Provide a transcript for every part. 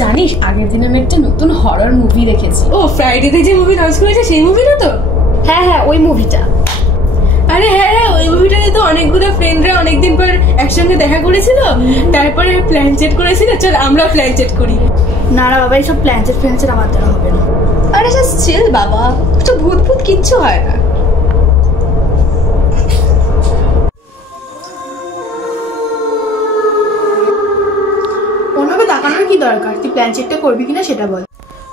জানিস আগের দিন আমি একটা নতুন হরর মুভি দেখেছি। ও ফ্রাইডেতে যে মুভি লঞ্চ করেছে সেই মুভিটা তো? হ্যাঁ হ্যাঁ ওই মুভিটা। আরে হ্যাঁ হ্যাঁ ওই মুভিটাতে তো অনেকগুলো ফ্রেন্ডরা অনেকদিন পর একসঙ্গে দেখা করেছিল, তারপরে প্ল্যান চেট করেছিল চল আমরা প্ল্যান চেট করি। না না বাবা এইসব প্ল্যান চেট আমার দ্বারা হবে না। আরে জাস্ট চিল বাবা, একটু ভূত ভূত কিচ্ছু হয় না। অন্যভাবে তাকানোর কি দরকার? তুই প্ল্যান চেকটা করবি কিনা সেটা বল।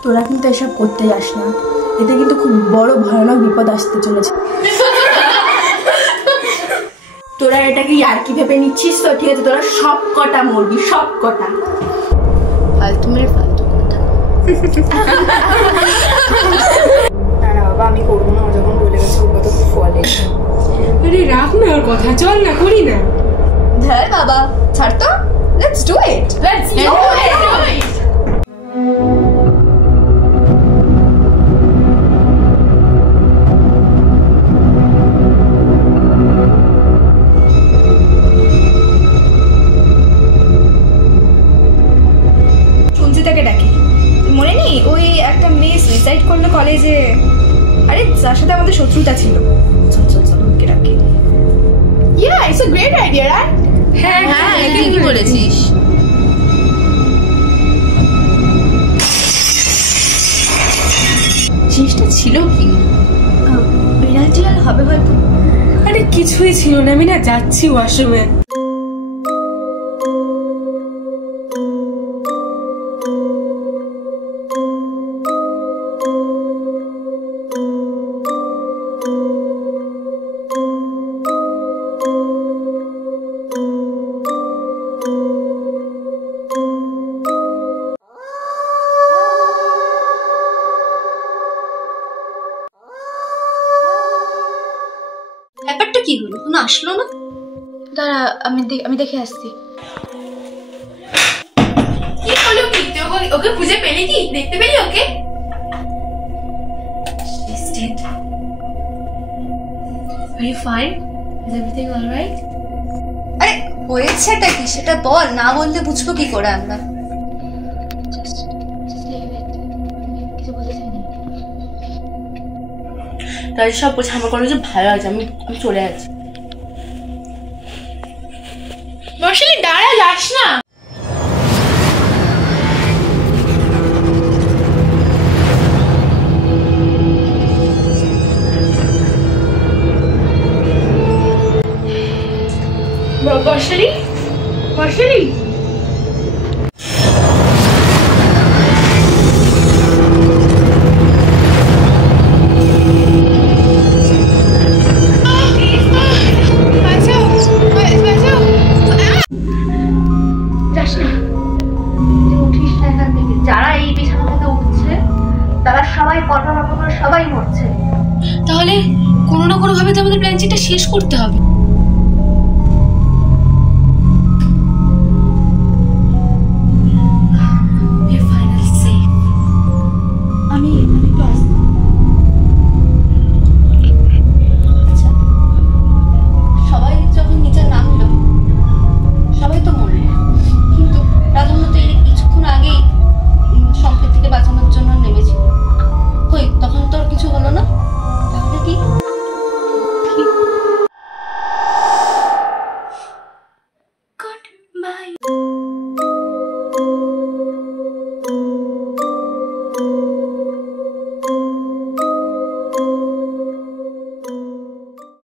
তোরা কিন্তু এসব করতে যাস না, এতে কিন্তু খুব বড় ভয়ানক বিপদ আসতে চলেছে। তোরা এটাকে ইয়ার্কি ভেবে নিচ্ছিস তো? ঠিক আছে তোরা সব কটা মরবি, সব কটা। ফালতু মেরে ফালতু কথা। না বাবা আমি করবো না, যখন বলে গেছে ওর কথা ফলে। আরে রাখ না ওর কথা, চল না করি না। ধর বাবা ছাড় তো, let's do it, let's do it. সঞ্চিতাকে ডাকি, মনে নেই ওই একটা মেয়ে সুইসাইড করলো কলেজে? আরে যার সাথে আমাদের শত্রুতা ছিল। চল চল চল ওকে ডাকি। Yeah it's a great idea right? হ্যাঁ হ্যাঁ ঠিকই বলেছিস। জিনিসটা ছিল কি? বিড়াল টিড়াল হবে হয়তো। আরে কিছুই ছিল না, আমি না যাচ্ছি ওয়াশরুমে। ব্যাপারটা কি হলো? কোনো আসলো না? দাঁড়া আমি দেখে আসছি। কি হলো কি? তুই ওকে খুঁজে পেলি কি? দেখতে পেলি ওকে? Are you fine? Is everything all right? আরে হয়েছেটা কি সেটা বল, না বললে বুঝবো কি করে আমরা? তাই সব বলছে আমার কোনো যে ভালো আছে, আমি চলে যাচ্ছি। বর্ষালি দাঁড়া, যাস না। বর্ষালি বর্ষালি যারা এই বিছানা থেকে উঠছে তারা সবাই সবাই মরছে। তাহলে কোনো না কোনো ভাবে তো আমাদের প্ল্যান চেকটা শেষ করতে হবে।